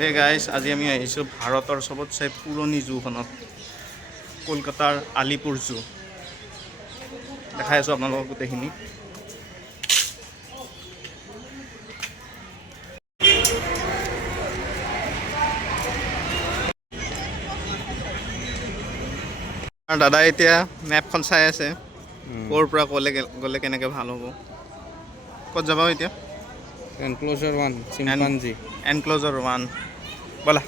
Hey guys, আজি আমি আহিছোঁ ভাৰতৰ চবতচে পুৰণি জুখনত, কলকাতাৰ আলিপুৰ জু। দেখাই আছোঁ আপোনালোকক গোটেইখিনি। আৰু দাদাই এতিয়া মেপখন চাই আছে, ক'ৰ পৰা ক'লে গ'লে কেনেকৈ ভাল হ'ব। ক'ত যাব এতিয়া? এনক্লোজাৰ 1 চিম্পাঞ্জি। এনক্লোজাৰ 1 ব'লা।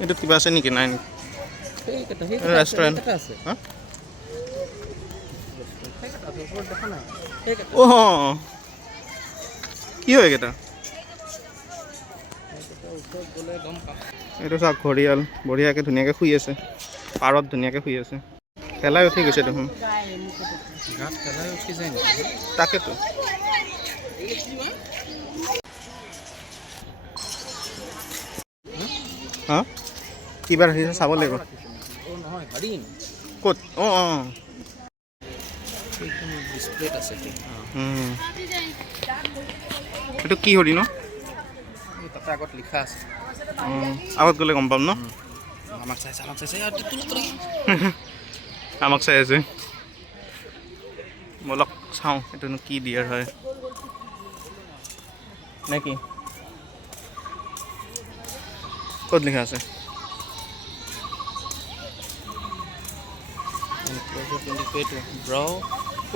এইটোত কিবা আছে নেকি? নাই নেকি? ৰেষ্টুৰেণ্ট অঁ, কি হয় এইকেইটা? এইটো চাওক, ঘৰিয়াল বঢ়িয়াকৈ ধুনীয়াকৈ শুই আছে, পাৰত ধুনীয়াকৈ শুই আছে। খেলাই উঠি গৈছে দেখোন। তাকেতো হা, কিবা ৰাখিছে চাব লাগিব। ক'ত? অঁ অঁ, এইটো কি হৰি ন? তাতে আগত লিখা আছে। আগত গ'লে গম পাম ন? আমাক চাইছে আমাক চাই আছে। বলক চাওঁ এইটোনো কি ডিয়াৰ হয় নে কি? ক'ত লিখা আছে?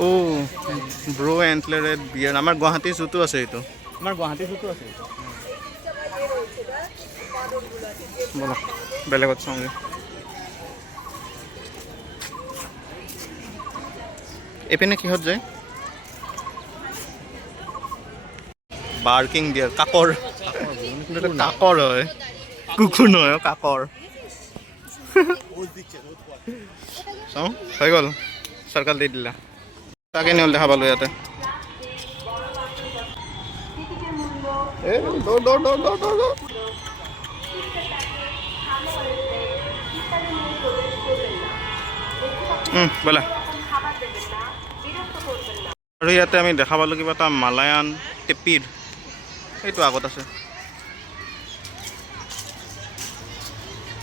অ' ব্ৰ' এণ্টলাৰেড বিয়াৰ। আমাৰ গুৱাহাটীৰ জুটো আছে এইটো। আমাৰ গুৱাহাটীৰ জুটো আছে। বলক বেলেগত চাওঁগৈ। এইপিনে কিহত যায়? Barking dear, কাকৰ। কাকৰ হয়, কুকুৰ নহয়, কাকৰ। চাওঁ, হৈ গ'ল, চাৰ্কাল দি দিলা। তাকে নিয়ল দেখা পালোঁ ইয়াতে। ব'লা। আৰু ইয়াতে আমি দেখা পালোঁ কিবা এটা মালায়ান টেপিৰ, এইটো আগত আছে।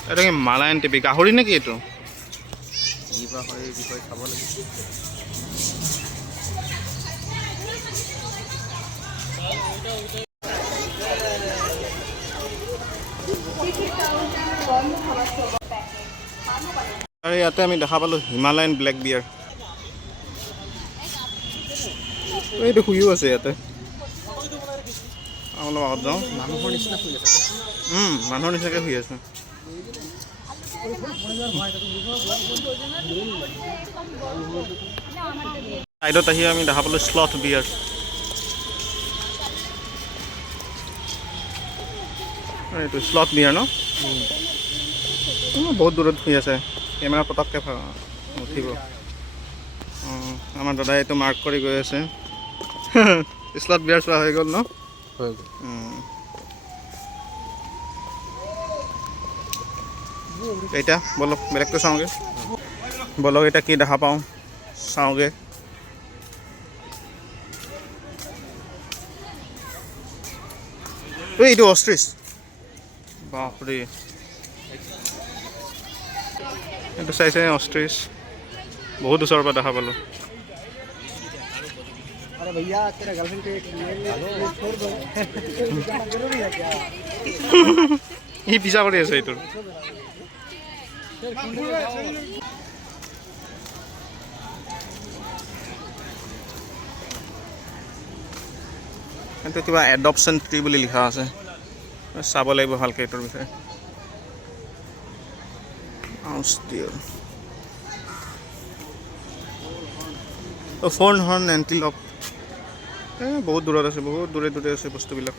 এইটো কি মালায়ান টেপি? গাহৰি নেকি এইটো? কি বা হয় এই বিষয়ে চাব লাগিব। আৰু ইয়াতে আমি দেখা পালোঁ হিমালয়ান ব্লেক বিয়াৰ। এইটো শুইও আছে ইয়াতে। অলপ আগত যাওঁ। মানুহৰ নিচিনা শুই আছে। মানুহৰ নিচিনাকৈ শুই আছে। ছাইডত আহি আমি দেখা পালোঁ স্লথ বিয়াৰ। এইটো স্লথ বিয়াৰ ন? বহুত দূৰত শুই আছে, কেমেৰা পটককৈ নুঠিব। আমাৰ দাদাই এইটো মাৰ্ক কৰি গৈ আছে। স্লথ বিয়াৰ চোৱা হৈ গ'ল ন? হৈ গ'ল। এতিয়া বলক বেলেগটো চাওঁগৈ। বলক এতিয়া কি দেখা পাওঁ চাওঁগৈ। এইটো অষ্ট্ৰিচ, বাপৰে। এইটো চাইছে অষ্ট্ৰিচ, বহুত ওচৰৰ পৰা দেখা পালোঁ। সি পিছা কৰি আছে এইটোৰ। এইটো কিবা এডপশ্যন ট্ৰী বুলি লিখা আছে, চাব লাগিব ভালকৈ এইটোৰ বিষয়ে। Four horn antelope. বহুত দূৰত আছে, বহুত দূৰে দূৰে আছে বস্তুবিলাক।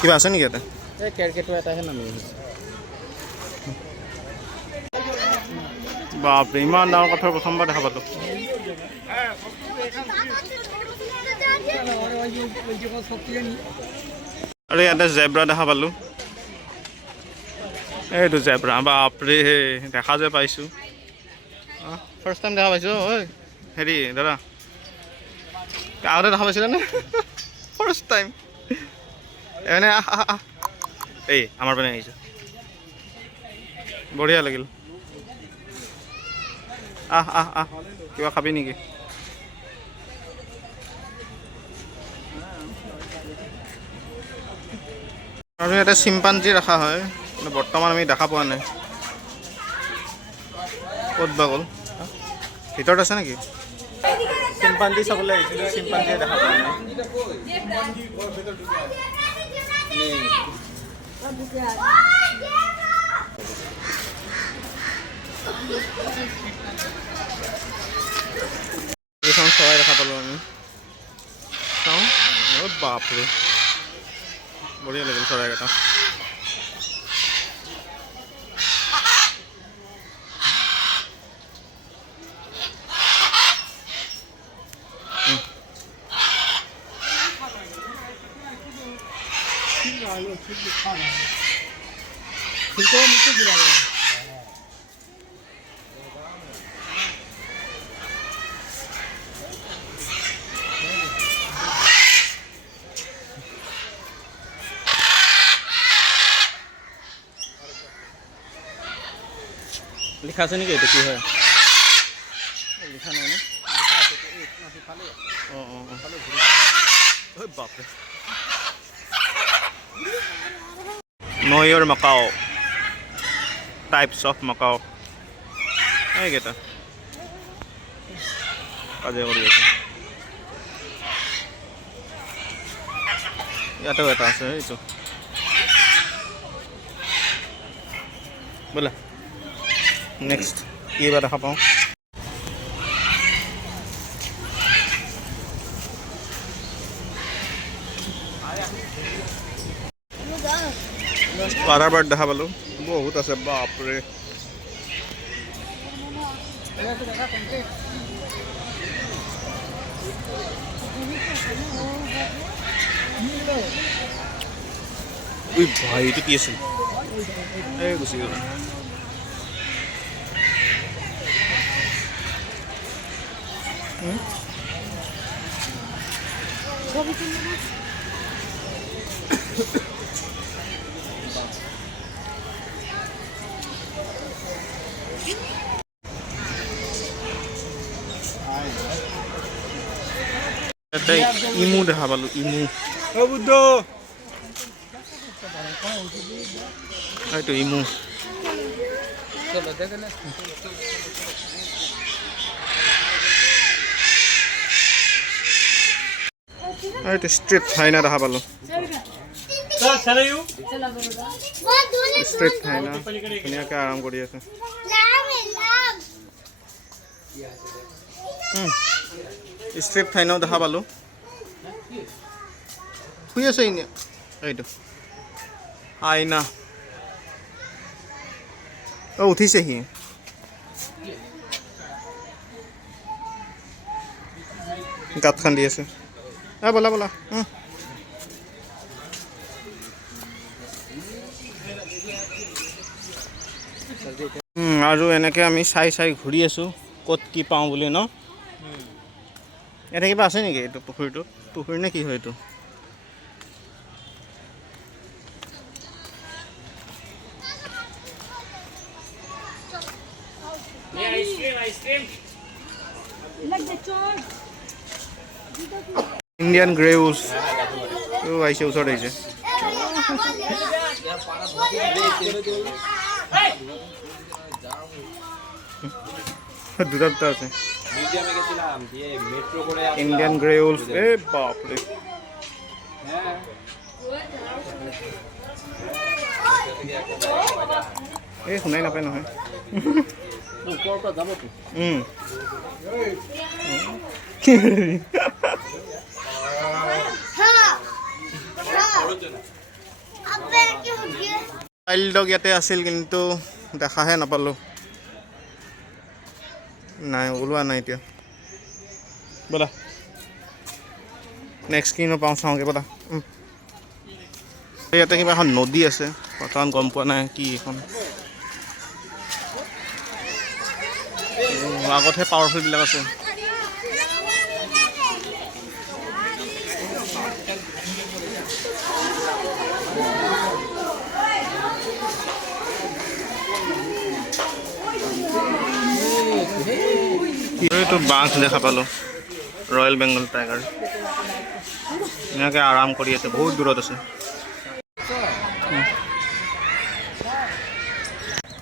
কিবা আছে নেকি ইয়াতে? এই কেৰকেটুৱা এটাহে নামি আহিছে। বাপৰে, ইমান ডাঙৰ কথা প্ৰথমবাৰ দেখা পালোঁ। আৰু ইয়াতে জেব্ৰা দেখা পালোঁ। এইটো জেব্ৰা বাপৰে দেখা যে পাইছোঁ ফাৰ্ষ্ট টাইম দেখা পাইছোঁ ঐ হেৰি দাদা আগতে দেখা পাইছিলেনে ফাৰ্ষ্ট টাইম এনে এই আমাৰ পিনে আহিছোঁ বঢ়িয়া লাগিল কিবা খাবি নেকি আৰু ইয়াতে চিম্পাঞ্জী ৰখা হয় কিন্তু বৰ্তমান আমি দেখা পোৱা নাই ক'ত বা গ'ল ভিতৰত আছে নেকি চিম্পাঞ্জী চাবলৈ আহিছিলোঁ চিম্পাঞ্জীয়ে দেখা পোৱা নাই এইখন চৰাই দেখা পালোঁ আমি চাওঁ বাপৰে বঢ়িয়া লাগিল চৰাইকেইটা লিখা আছে নেকি এইটো কি হয় লিখা নাই ন অঁ বাপৰে Know your Macau types of Macau এইকেইটা কাজিয়া কৰি আছে ইয়াতেও এটা আছে এইটো বোলা নেক্সট কি বা দেখা পাওঁ পাৰাৰ বাৰ্ড দেখা পালোঁ বহুত আছে বাপৰে ভাই এইটো কি আছিল এই গুচি গ'ল ইমু দেখা পালোঁ ইমু বুদ্ধ এইটো ইমু এইটো ষ্ট্ৰীট হাইনা দেখা পালোঁ ষ্ট্ৰীট হাইনা ধুনীয়াকৈ আৰাম কৰি আছে ষ্ট্ৰীট হাইনাও দেখা পালোঁ শুই আছে এনে এইটো আইনা উঠিছে সি গাঁত খান্দি আছে ব'লা ব'লা আৰু এনেকৈ আমি চাই চাই ঘূৰি আছোঁ ক'ত কি পাওঁ বুলি ন ইয়াতে কিবা আছে নেকি এইটো পুখুৰীটো পুখুৰী নে কি হয় এইটো ইণ্ডিয়ান গ্ৰে উলছ আহিছে ওচৰত আহিছে দুটা আছে ইণ্ডিয়ান গ্ৰে উলছ এই বাপৰে এই শুনাই নাপায় নহয় চাইল্ড ডগ ইয়াতে আছিল কিন্তু দেখাহে নাপালোঁ নাই ওলোৱা নাই এতিয়া ব'লা নেক্সট কিনো পাওঁ চাওঁগৈ ব'লা ইয়াতে কিবা এখন নদী আছে, বৰ্তমান গম পোৱা নাই কি এখন। আগতহে পাৱাৰফুলবিলাক আছে। এইটো বাঘ দেখা পালোঁ, ৰয়েল বেংগল টাইগাৰ। ধুনীয়াকৈ আৰাম কৰি আছে, বহুত দূৰত আছে।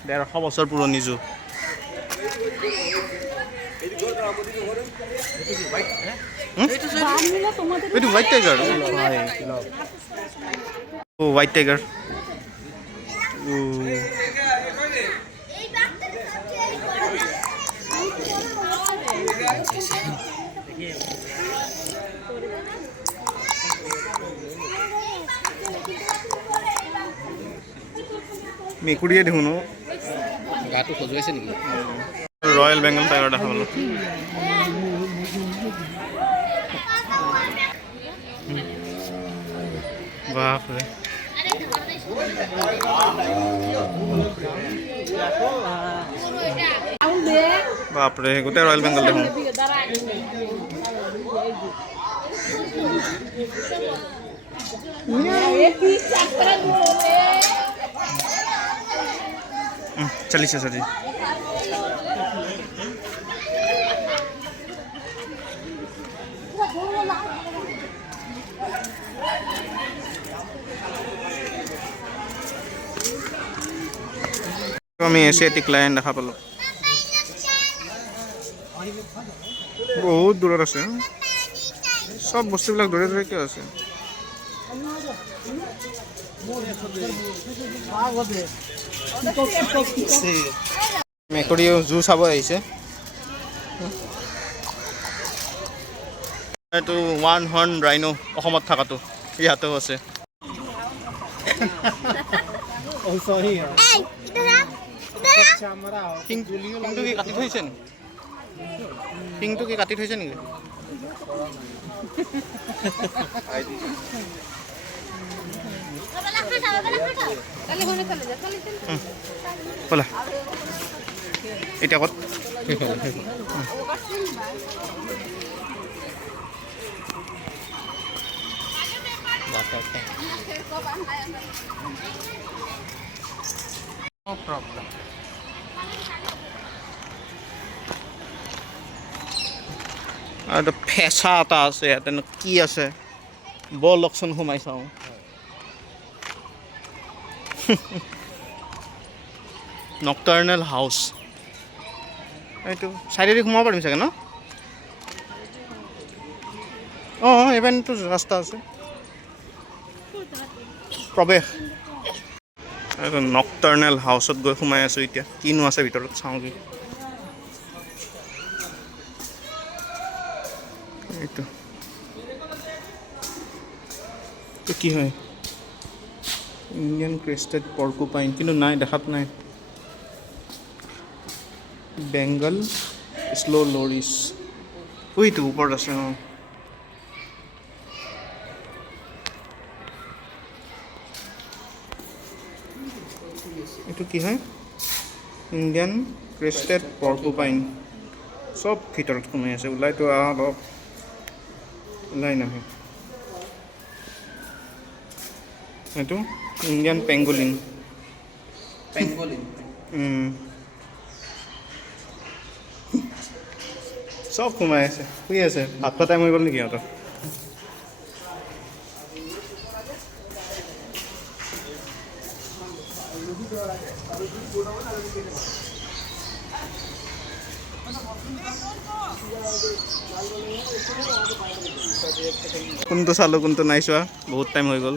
150 বছৰ পুৰণি জু। এইটো হোৱাইট টাইগাৰ। White tiger. মেকুৰীয়ে দেখোন ন, গাটো খজুৱাইছে নেকি? ৰয়েল বেংগল টাইগাৰ দেখা পালোঁ। বাপৰে, বাপৰে গোটেই ৰয়েল বেংগল দেখোন। चलिए सर जी। আমি এছিয়াটিক লায়ন দেখা পালোঁ, বহুত দূৰত আছে। সব বস্তুবিলাক দূৰে দূৰে কিয় আছে? মেকুৰীও জু চাব আহিছে। এইটো ওৱান হৰ্ণ ৰাইনো, অসমত থকাটো ইয়াতেও আছে। শিংটো কি কাটি থৈছে নেকি? শিংটো কি কাটি থৈছে নেকি? ব'লা এতিয়া ক'ত? আৰু ফেঁচা এটা আছে ইয়াতে, কি আছে বলকচোন, সোমাই চাওঁ। নক্টাৰ্নেল হাউচ, এইটো চাইডেদি সোমাব পাৰিম চাগে ন? অঁ, এইপিনেতো ৰাস্তা আছে, প্ৰৱেশ। এইটো নক্টাৰ্নেল হাউচত গৈ সোমাই আছোঁ এতিয়া। কিনো আছে ভিতৰত চাওঁ কি। এইটো কি হয়? ইণ্ডিয়ান ক্ৰেষ্টেড পৰ্কুপাইন, কিন্তু নাই, দেখাত নাই। বেংগল স্ল' লৰিছ, ওইটো ওপৰত আছে। অঁ, এইটো কি হয়? Indian crested porcupine. চব ভিতৰত সোমাই আছে, ওলাইতো অলপ ওলাই নাহে। এইটো ইণ্ডিয়ান পেংগোলিন। চব সোমাই আছে, শুই আছে। ভাত খোৱা টাইম হৈ গ'ল নেকি সিহঁতৰ? কোনটো চালোঁ কোনটো নাই চোৱা, বহুত টাইম হৈ গ'ল।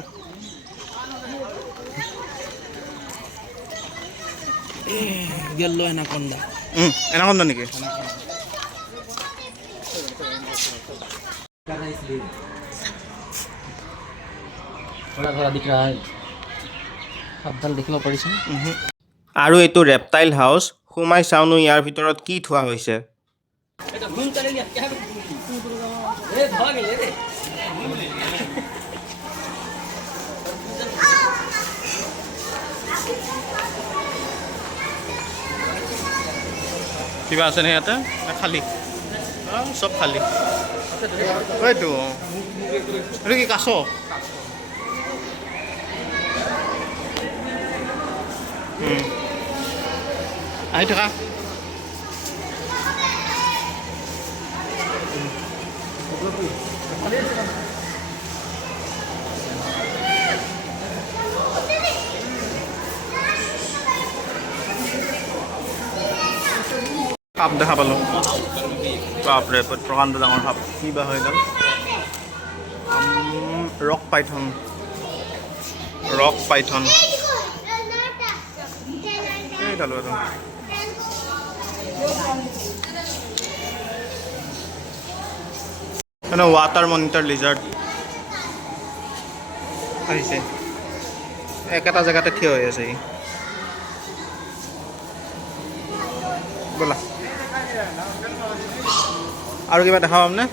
Yellow anaconda. एनाकोंडा নেকি? थोड़ा थोड़ा दिख रहा है, सावधान देखिব পাৰিছে। আৰু এইটো ৰেপটাইল হাউচ, সোমাই চাওঁনো ইয়াৰ ভিতৰত কি থোৱা হৈছে। কিবা আছে নে ইয়াতে খালী চব খালী এইটো এইটো কি কাছ আহি থকা সাপ দেখা পালোঁ বাপৰে প্ৰকাণ্ড ডাঙৰ সাপ কি বা হয় এডাল ৰক পাইথন এইডালো এইটো মানে ৱাটাৰ মনিটৰ লিজাৰ্ড আহিছে একেটা জেগাতে থিয় হৈ আছে ব'লা আৰু কিবা দেখা পামনে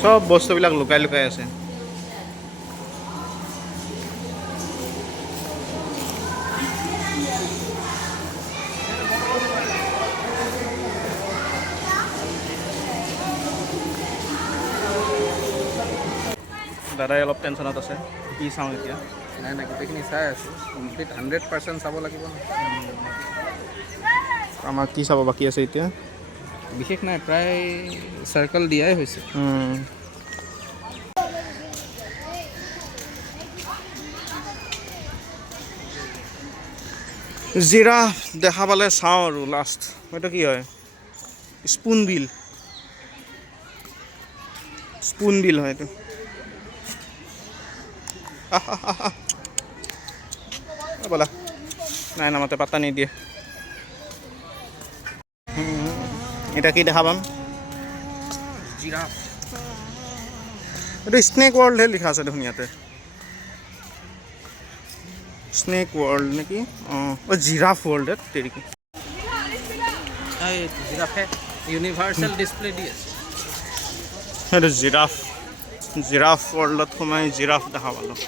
সব বস্তুবিলাক লুকাই লুকাই আছে দাদাই অলপ টেনশ্যনত আছে কি চাওঁ এতিয়া নাই নাই গোটেইখিনি চাই আছোঁ কমপ্লিট 100% চাব লাগিব ন আমাৰ কি চাব বাকী আছে এতিয়া বিশেষ নাই প্ৰায় চাৰ্কল দিয়াই হৈছে জিৰাফ দেখা পালে চাওঁ আৰু লাষ্ট এইটো কি হয় স্পুন বিল হয় এইটো ব'লা নাই নামাতে পাত্তা নিদিয়ে এতিয়া কি দেখা পাম জিৰাফ এইটো স্নেক ৱৰ্ল্ডহে লিখা আছে দেখোন ইয়াতে স্নেক ৱৰ্ল্ড নেকি অঁ জিৰাফ ৱৰ্ল্ড তেৰিকি জিৰাফে ইউনিভাৰ্চেল ডিছপ্লে দি আছে সেইটো জিৰাফ ৱৰ্ল্ডত সোমাই জিৰাফ দেখা পালোঁ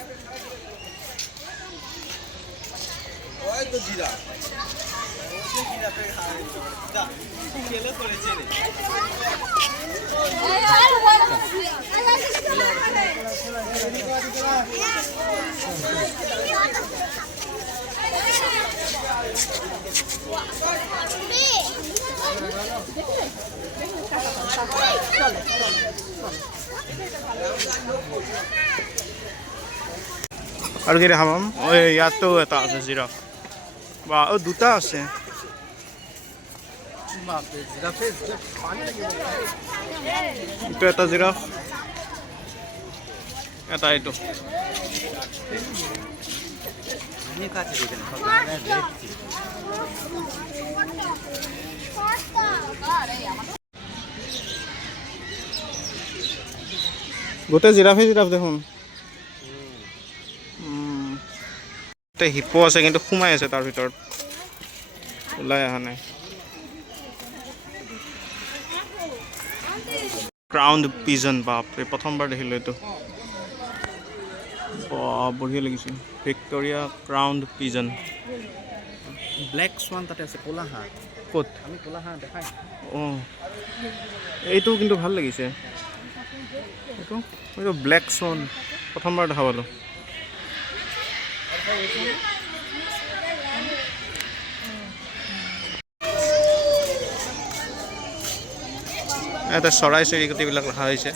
আৰু কি দেখা পাম ইয়াতো এটা আছে জিৰাফ বা দুটা আছে এইটো এটা জিৰাফ এটা এইটো গোটেই জিৰাফ দেখোন হিপো আছে কিন্তু সোমাই আছে তাৰ ভিতৰত ওলাই অহা নাই ক্ৰাউণ্ড পিজন বাপৰে প্ৰথমবাৰ দেখিলোঁ এইটো বঢ়িয়া লাগিছে ভিক্টৰিয়া ক্ৰাউণ্ড পিজন ব্লেক সোৱান তাতে আছে ক'লা হাঁহ ক'ত আমি ক'লা হাঁহ দেখাই অঁ এইটো কিন্তু ভাল লাগিছে এইটো ব্লেক সোৱান প্ৰথমবাৰ দেখা পালোঁ ইয়াতে চৰাই চিৰিকটিবিলাক ৰখা হৈছে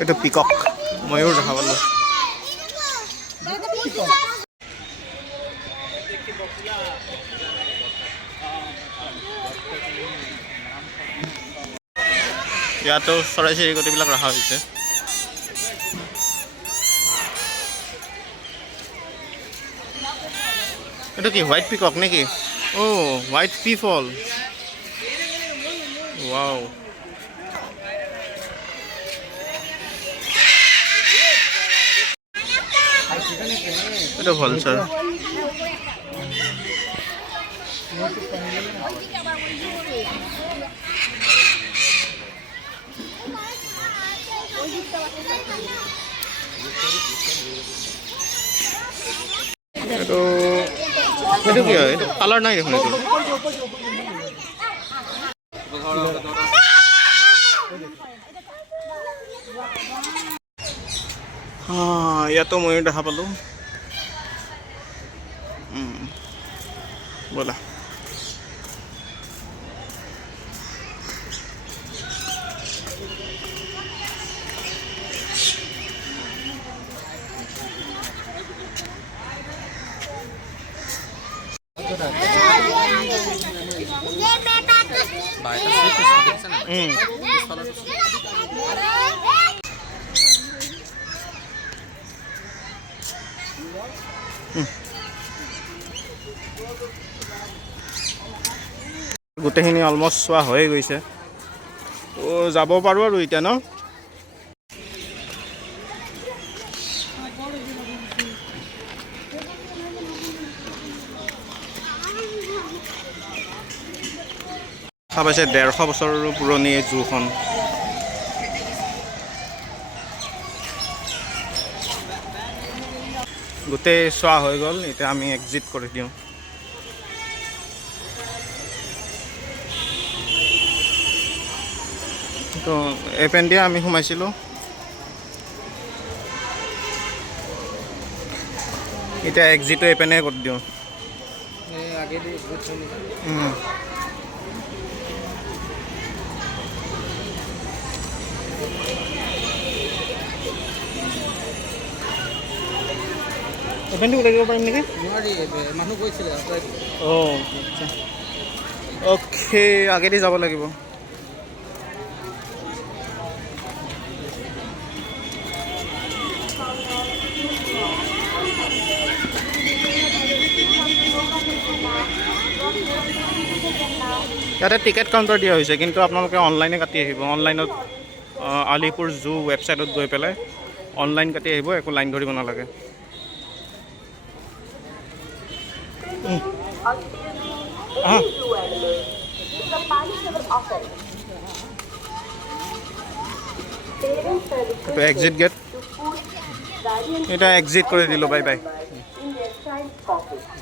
এইটো পিকক ময়ূৰ দেখা পালোঁ ইয়াতো চৰাই চিৰিকটিবিলাক ৰখা হৈছে এইটো কি হোৱাইট পিকক নেকি হোৱাইট পিফল ৱাও এটা ভলচাৰ এইটো এইটো কি হয় এইটো কালাৰ নাই দেখোন এইটো ইয়াতো ময়ো দেখা পালোঁ ব'লা গোটেইখিনি অলমষ্ট চোৱা হৈয়ে গৈছে তো যাব পাৰোঁ আৰু এতিয়া ন দেখা পাইছে 150 বছৰৰো পুৰণি এই জুখন গোটেই চোৱা হৈ গ'ল এতিয়া আমি এক্সিট কৰি দিওঁ তো এপেন দিয়ে আমি সোমাইছিলোঁ এতিয়া এক্সিটটো এপেনে কৰি দিওঁ এপেনটো ওলাই দিব পাৰিম নেকি মানুহ গৈছিলে অঁ অ'কে আগেদি যাব লাগিব ইয়াতে টিকেট কাউণ্টাৰ দিয়া হৈছে কিন্তু আপোনালোকে অনলাইনে কাটি আহিব অনলাইনত আলিপুৰ জু ৱেবছাইটত গৈ পেলাই অনলাইন কাটি আহিব একো লাইন ধৰিব নালাগে এক্সিট গেট এটা এক্সিট কৰে দিল বাই বাই